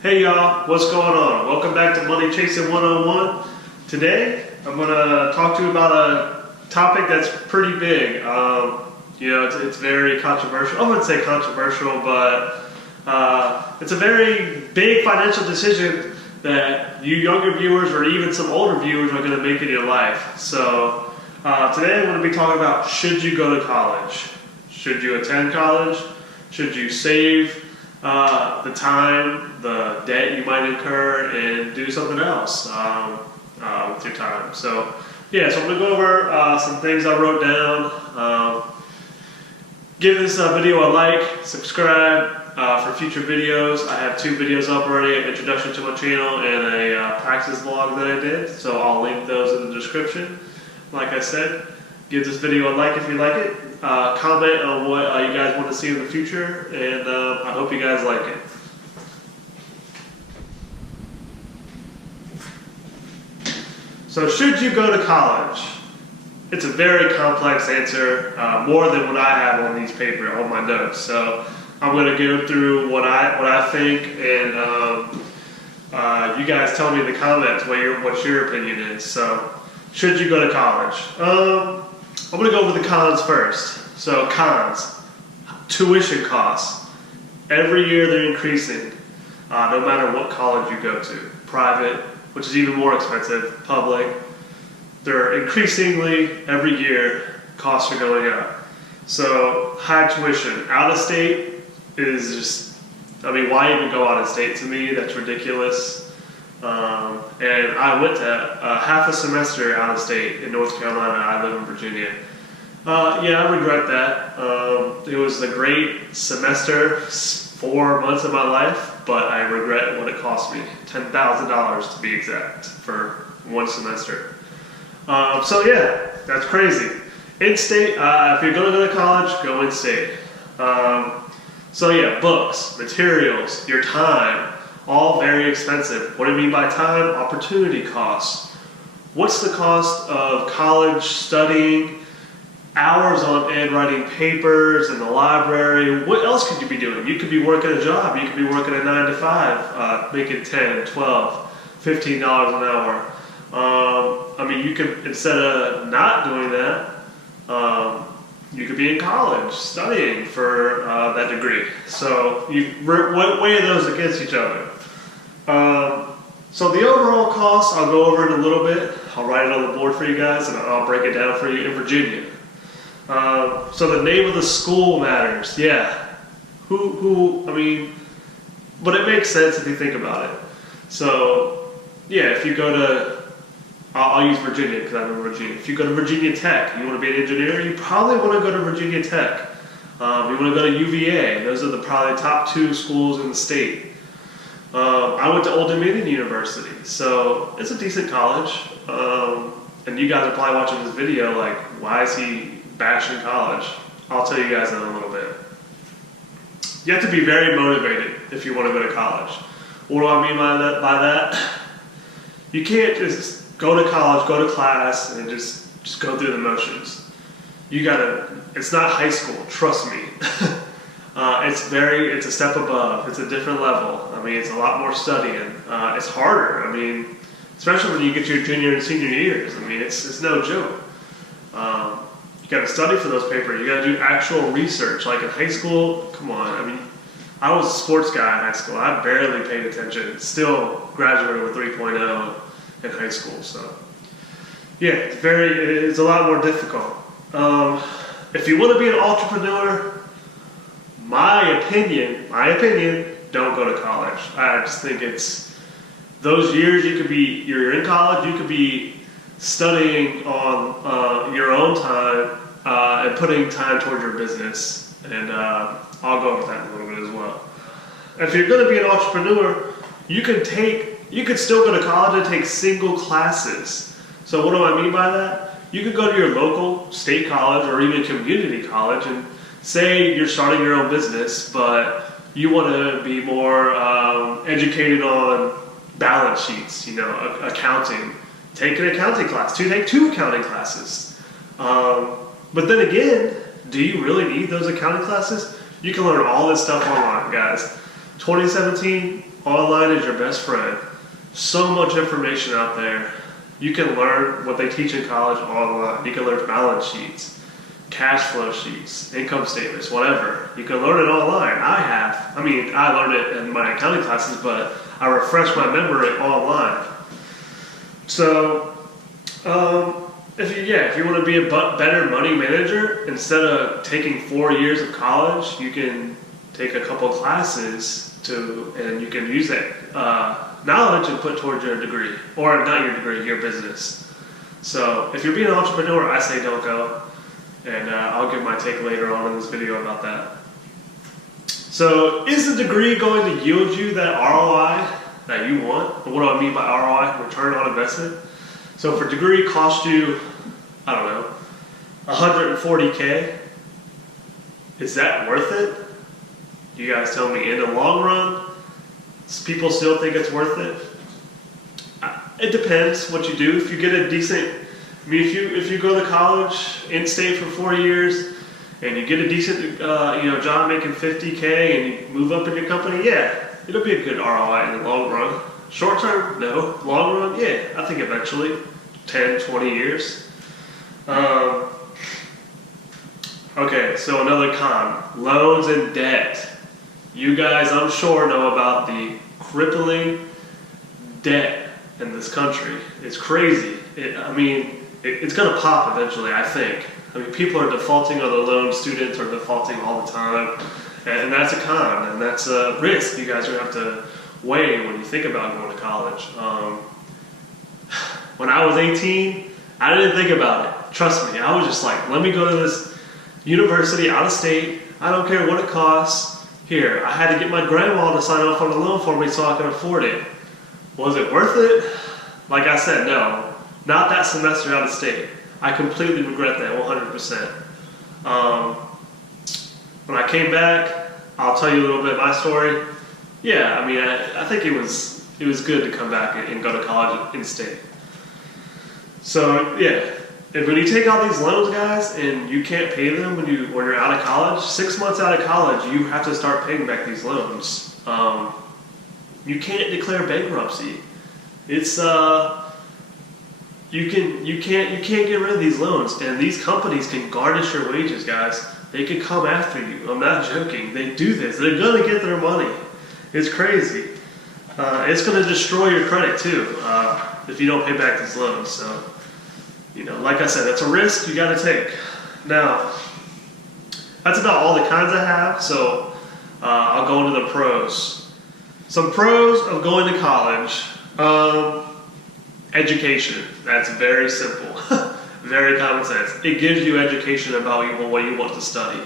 Hey y'all, what's going on? Welcome back to Money Chasing 101. Today, I'm going to talk to you about a topic that's pretty big. It's very controversial. I wouldn't say controversial, but it's a very big financial decision that you younger viewers or even some older viewers are going to make in your life. So today I'm going to be talking about, should you go to college? Should you attend college? Should you save the time, the debt you might incur, and do something else with your time? So I'm going to go over some things I wrote down. Give this video a like, subscribe for future videos. I have 2 videos up already, an introduction to my channel and a practice vlog that I did, so I'll link those in the description. Like I said, give this video a like if you like it. Comment on what you guys want to see in the future, and I hope you guys like it. So, should you go to college? It's a very complex answer, more than what I have on these paper, on my notes. So I'm going to go through what I think, and you guys tell me in the comments what your opinion is. So, should you go to college? I'm going to go over the cons first. So cons, tuition costs. Every year they're increasing, no matter what college you go to. Private, which is even more expensive, public. They're increasingly, every year, costs are going up. So high tuition. Out of state is just, why even go out of state? To me, that's ridiculous. And I went to half a semester out of state in North Carolina. I live in Virginia. I regret that. It was a great semester, 4 months of my life, but I regret what it cost me. $10,000 to be exact for one semester. That's crazy. In-state, if you're going to go to college, go in-state. Books, materials, your time, all very expensive. What do you mean by time? Opportunity costs. What's the cost of college studying, hours on end writing papers in the library? What else could you be doing? You could be working a job. You could be working a 9 to 5, making $10, $12, $15 an hour. You could, instead of not doing that, you could be in college studying for that degree. So you weigh those against each other. So the overall cost, I'll go over it a little bit. I'll write it on the board for you guys, and I'll break it down for you in Virginia. So the name of the school matters. But it makes sense if you think about it. So, if you go to, I'll use Virginia because I'm in Virginia. If you go to Virginia Tech, you want to be an engineer, you probably want to go to Virginia Tech. You want to go to UVA. Those are probably top 2 schools in the state. I went to Old Dominion University, so it's a decent college. And you guys are probably watching this video like, why is he bashing college? I'll tell you guys in a little bit. You have to be very motivated if you want to go to college. What do I mean by that? You can't just go to college, go to class, and just go through the motions. It's not high school, trust me. It's a step above, it's a different level. It's a lot more studying. It's harder, especially when you get to your junior and senior years. It's no joke. You got to study for those papers. You got to do actual research. Like in high school, come on. I was a sports guy in high school. I barely paid attention. Still graduated with 3.0 in high school. So, it's a lot more difficult. If you want to be an entrepreneur, my opinion, don't go to college. I just think it's those years you're in college, you could be studying on your own time and putting time toward your business, and I'll go over that in a little bit as well. If you're going to be an entrepreneur, you could still go to college and take single classes. So what do I mean by that? You could go to your local state college or even community college and say you're starting your own business, but you want to be more educated on balance sheets, accounting. Take an accounting class. Take 2 accounting classes. But then again, do you really need those accounting classes? You can learn all this stuff online, guys. 2017, online is your best friend. So much information out there. You can learn what they teach in college online. You can learn balance sheets, cash flow sheets, income statements, whatever. You can learn it online. I learned it in my accounting classes, but I refreshed my memory online. So, if you want to be a better money manager, instead of taking 4 years of college, you can take a couple classes and you can use that knowledge and put towards your degree, or not your degree, your business. So if you're being an entrepreneur, I say don't go, and I'll give my take later on in this video about that. So is the degree going to yield you that ROI that you want? And what do I mean by ROI? Return on investment. So if a degree cost you, I don't know, $140K, is that worth it? You guys tell me. In the long run, people still think it's worth it? It depends what you do. If you get a decent, if you go to college, in-state for 4 years, and you get a decent, job making $50K, and you move up in your company, yeah, it'll be a good ROI in the long run. Short term, no. Long run, yeah, I think eventually, 10, 20 years. Okay, so another con, loans and debt. You guys, I'm sure, know about the crippling debt in this country. It's crazy. It's going to pop eventually, I think. People are defaulting on their loans, students are defaulting all the time, and that's a con, and that's a risk you guys are going to have to weigh when you think about going to college. When I was 18, I didn't think about it. Trust me, I was just like, let me go to this university out of state. I don't care what it costs. Here, I had to get my grandma to sign off on the loan for me so I could afford it. Was it worth it? Like I said, no. Not that semester out of state. I completely regret that 100%. When I came back, I'll tell you a little bit of my story. Yeah, I think it was good to come back and go to college in state. So yeah, when you take out these loans, guys, and you can't pay them when you're out of college, 6 months out of college, you have to start paying back these loans. You can't declare bankruptcy. It's you can't get rid of these loans, and these companies can garnish your wages, guys. They can come after you. I'm not joking. They do this. They're gonna get their money. It's crazy. It's gonna destroy your credit too if you don't pay back these loans. So, like I said, that's a risk you got to take. Now, that's about all the cons I have. So I'll go into the pros. Some pros of going to college. Education. That's very simple. Very common sense. It gives you education about what you want to study.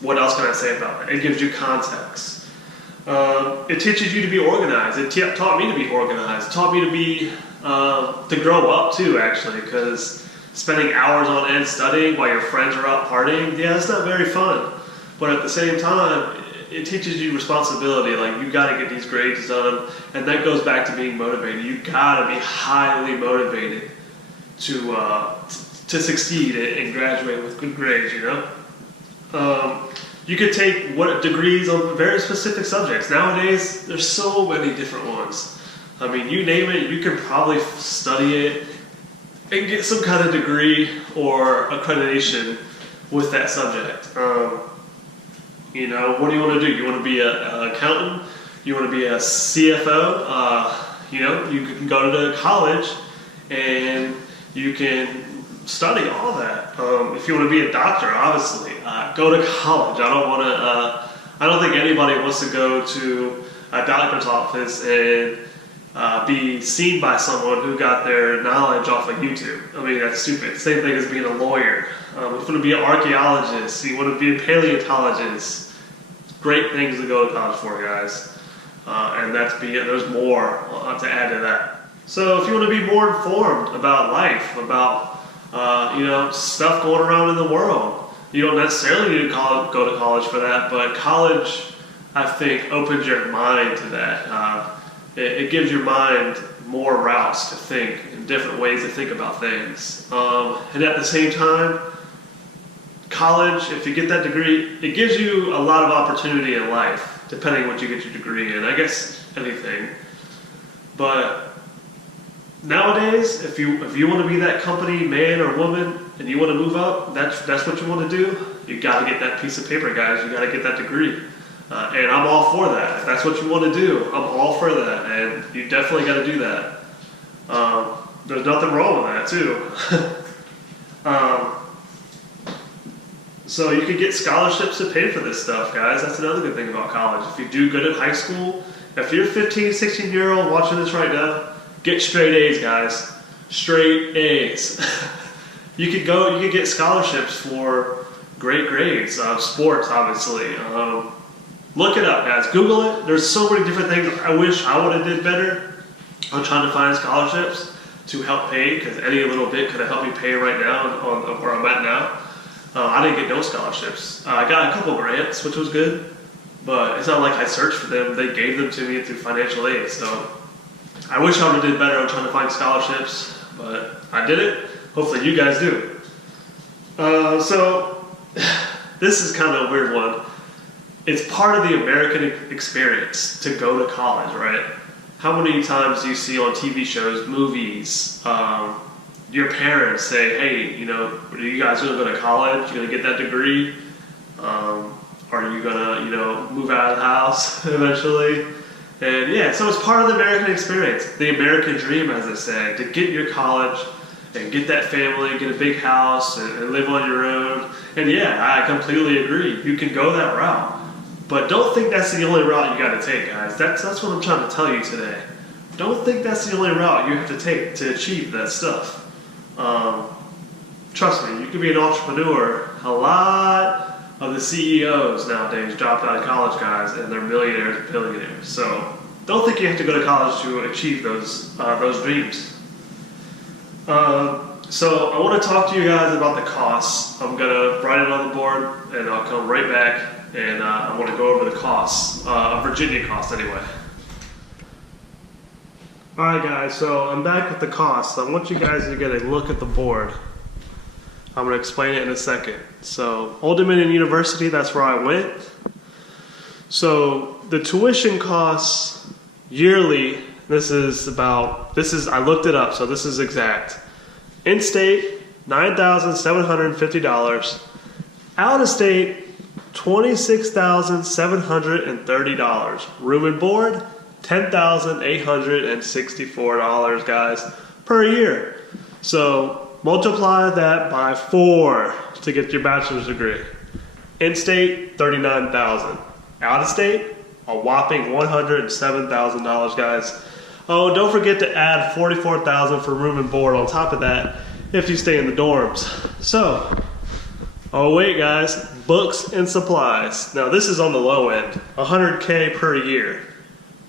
What else can I say about it? It gives you context. It teaches you to be organized. It taught me to be organized. It taught me to grow up too, actually, because spending hours on end studying while your friends are out partying, yeah, that's not very fun. But at the same time, it teaches you responsibility. Like, you got to get these grades done, and that goes back to being motivated. You got to be highly motivated to succeed and graduate with good grades. You could take degrees on very specific subjects. Nowadays, there's so many different ones. You name it, you can probably study it and get some kind of degree or accreditation with that subject. What do you want to do? You want to be an accountant? You want to be a CFO? You can go to college and you can study all that. If you want to be a doctor, obviously, go to college. I don't think anybody wants to go to a doctor's office and be seen by someone who got their knowledge off of YouTube. That's stupid. Same thing as being a lawyer. If you want to be an archaeologist, you want to be a paleontologist, great things to go to college for, guys. And there's more to add to that. So if you want to be more informed about life, about stuff going around in the world, you don't necessarily need to go to college for that, but college, I think, opens your mind to that. It gives your mind more routes to think and different ways to think about things. And at the same time, college, if you get that degree, it gives you a lot of opportunity in life depending on what you get your degree in. I guess anything. But nowadays, if you want to be that company man or woman and you want to move up, that's what you want to do. You got to get that piece of paper, guys. You got to get that degree. And I'm all for that. If that's what you want to do, I'm all for that. And you definitely got to do that. There's nothing wrong with that, too. So you can get scholarships to pay for this stuff, guys. That's another good thing about college. If you do good in high school, if you're 15, 16-year-old watching this right now, get straight A's, guys. Straight A's. You could get scholarships for great grades. Sports, obviously. Look it up, guys. Google it. There's so many different things. I wish I would have did better on trying to find scholarships to help pay, because any little bit could have helped me pay right now on where I'm at now. I didn't get no scholarships. I got a couple grants, which was good, but it's not like I searched for them. They gave them to me through financial aid. So I wish I would have did better on trying to find scholarships, but I did it. Hopefully you guys do. So this is kind of a weird one. It's part of the American experience to go to college, right? How many times do you see on TV shows, movies, your parents say, hey, are you guys going to go to college? You going to get that degree? Are you going to, move out of the house eventually? And yeah, so it's part of the American experience, the American dream, as I say, to get your college and get that family, get a big house and live on your own. And yeah, I completely agree. You can go that route. But don't think that's the only route you got to take, guys. That's what I'm trying to tell you today. Don't think that's the only route you have to take to achieve that stuff. Trust me, you can be an entrepreneur. A lot of the CEOs nowadays dropped out of college, guys, and they're millionaires and billionaires. So don't think you have to go to college to achieve those dreams. So I want to talk to you guys about the costs. I'm going to write it on the board, and I'll come right back, and I want to go over the costs, Virginia costs anyway. Alright guys, so I'm back with the costs. I want you guys to get a look at the board. I'm going to explain it in a second. So, Old Dominion University, that's where I went. So, the tuition costs yearly, I looked it up, so this is exact. In-state, $9,750. Out-of-state, $26,730. Room and board, $10,864, guys, per year. So multiply that by 4 to get your bachelor's degree. In-state, $39,000. Out-of-state, a whopping $107,000, guys. Oh, don't forget to add $44,000 for room and board on top of that if you stay in the dorms. So, oh wait, guys, books and supplies. Now this is on the low end, $100K per year.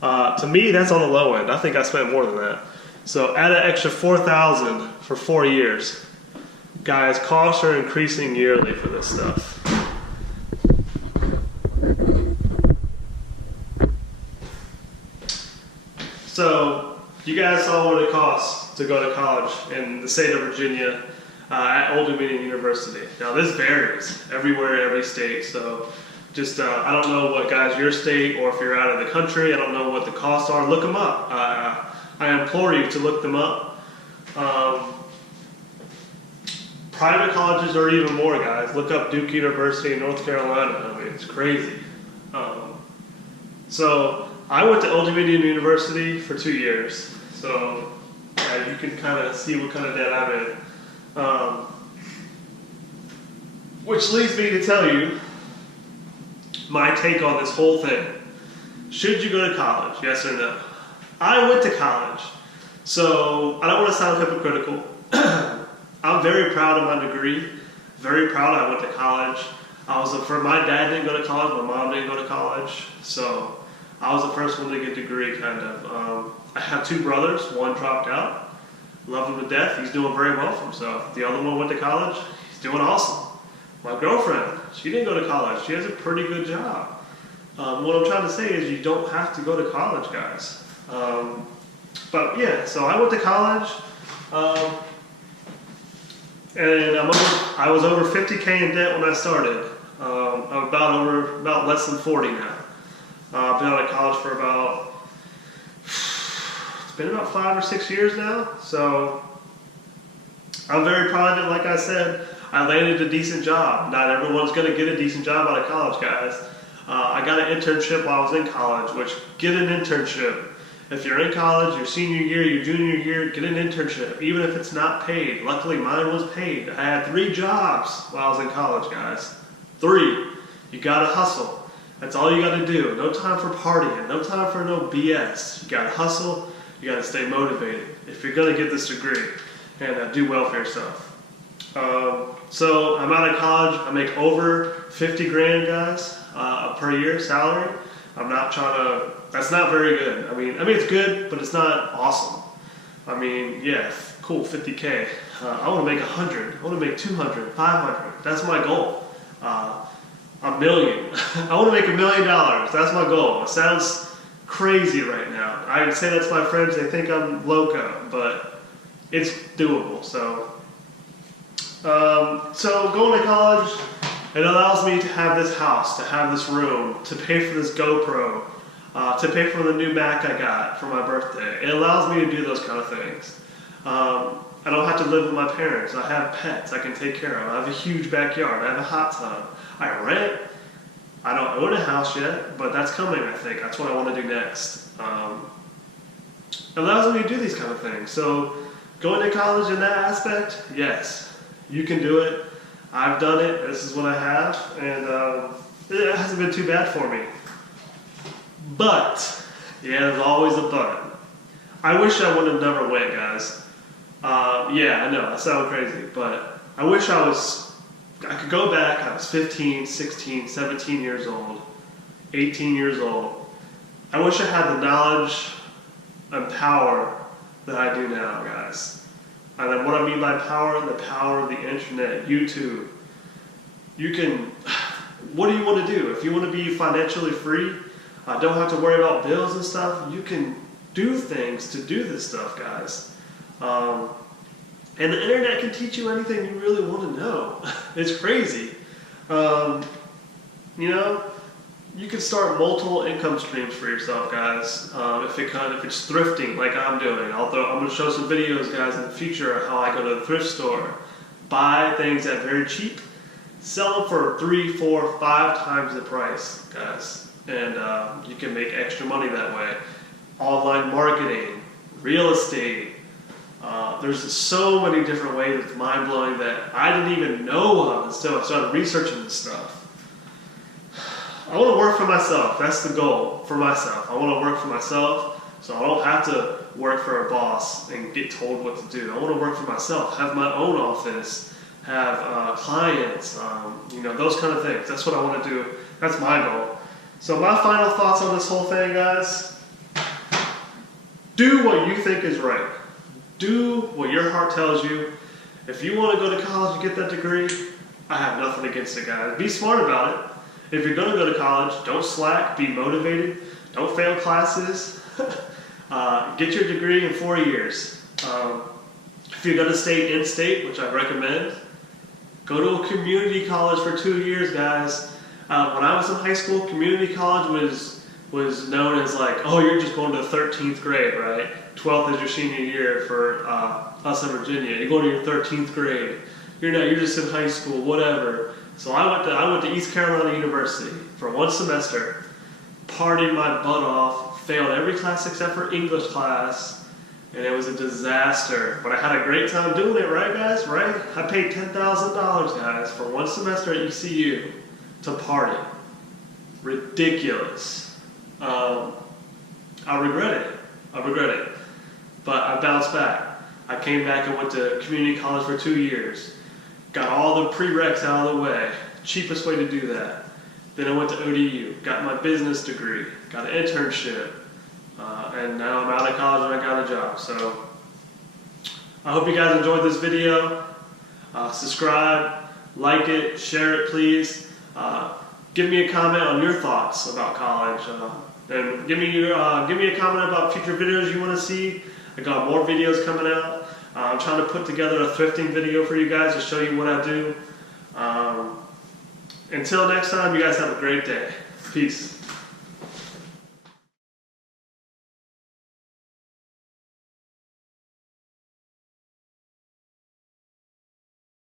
To me, that's on the low end. I think I spent more than that. So add an extra $4,000 for 4 years. Guys, costs are increasing yearly for this stuff. So you guys saw what it costs to go to college in the state of Virginia at Old Dominion University. Now this varies everywhere, every state. So just, I don't know what, guys, your state, or if you're out of the country, I don't know what the costs are. Look them up. I implore you to look them up. Private colleges are even more, guys. Look up Duke University in North Carolina. I mean, it's crazy. So I went to Old Dominion University for 2 years. So you can kind of see what kind of debt I'm in. Which leads me to tell you my take on this whole thing. Should you go to college? Yes or no? I went to college. So I don't want to sound hypocritical. I'm very proud of my degree. Very proud I went to college. My dad didn't go to college. My mom didn't go to college. So I was the first one to get a degree, kind of. I have 2 brothers. One dropped out. Love him to death. He's doing very well for himself. The other one went to college. He's doing awesome. My girlfriend, she didn't go to college. She has a pretty good job. What I'm trying to say is you don't have to go to college, guys. But yeah, so I went to college, and I was over 50K in debt when I started. I'm about less than 40 now. I've been out of college for it's been about 5 or 6 years now. So I'm very proud of it. Like I said, I landed a decent job. Not everyone's going to get a decent job out of college, guys. I got an internship while I was in college, which get an internship. If you're in college, your senior year, your junior year, get an internship, even if it's not paid. Luckily, mine was paid. I had 3 jobs while I was in college, guys. 3. You gotta hustle. That's all you gotta do. No time for partying. No time for no BS. You gotta hustle. You gotta stay motivated if you're gonna get this degree and do well for yourself. So I'm out of college. I make over 50 grand, guys, per year salary. I'm not trying to. That's not very good. I mean, it's good, but it's not awesome. I mean, yeah, cool, 50K. I want to make 100. I want to make 200, 500. That's my goal. A million. I want to make $1 million. That's my goal. It sounds crazy right now. I would say that to my friends. They think I'm loco, but it's doable. So going to college, it allows me to have this house, to have this room, to pay for this GoPro, to pay for the new Mac I got for my birthday. It allows me to do those kind of things. I don't have to live with my parents. I have pets I can take care of. I have a huge backyard. I have a hot tub. I rent. I don't own a house yet, but that's coming, I think. That's what I want to do next. It allows me to do these kind of things. So going to college in that aspect, yes, you can do it. I've done it. This is what I have, and it hasn't been too bad for me. But, yeah, there's always a but. I wish I would have never went, guys. Yeah, I know, I sound crazy, but I wish I could go back. I was 15, 16, 17 years old, 18 years old. I wish I had the knowledge and power that I do now, guys. And then what I mean by power, the power of the internet, YouTube. You can, what do you want to do? If you want to be financially free, don't have to worry about bills and stuff, you can do things to do this stuff, guys. And the internet can teach you anything you really want to know. It's crazy. You know, you can start multiple income streams for yourself, guys. If it's thrifting like I'm doing, I'm going to show some videos, guys, in the future of how I go to the thrift store, buy things at very cheap, sell them for 3, 4, 5 times the price, guys. And you can make extra money that way. Online marketing, real estate. There's so many different ways. It's mind-blowing that I didn't even know of until I started researching this stuff. I want to work for myself. That's the goal, for myself. I want to work for myself so I don't have to work for a boss and get told what to do. I want to work for myself, have my own office, have clients, you know, those kind of things. That's what I want to do. That's my goal. So my final thoughts on this whole thing, guys. Do what you think is right. Do what your heart tells you. If you want to go to college and get that degree, I have nothing against it, guys. Be smart about it. If you're going to go to college, don't slack. Be motivated. Don't fail classes. Get your degree in 4 years. If you're going to stay in-state, which I recommend, go to a community college for 2 years, guys. When I was in high school, community college was known as like, oh, you're just going to 13th grade, right? 12th is your senior year for us in Virginia. You're going to your 13th grade. You're just in high school, whatever. So I went to East Carolina University for 1 semester, partied my butt off, failed every class except for English class, and it was a disaster. But I had a great time doing it, right, guys? Right? I paid $10,000, guys, for 1 semester at ECU to party. Ridiculous. I regret it. But I bounced back. I came back and went to community college for 2 years. Got all the prereqs out of the way. Cheapest way to do that. Then I went to ODU. Got my business degree. Got an internship. And now I'm out of college and I got a job. So I hope you guys enjoyed this video. Subscribe, like it, share it, please. Give me a comment on your thoughts about college. And give me a comment about future videos you want to see. I got more videos coming out. I'm trying to put together a thrifting video for you guys to show you what I do. Until next time, you guys have a great day. Peace.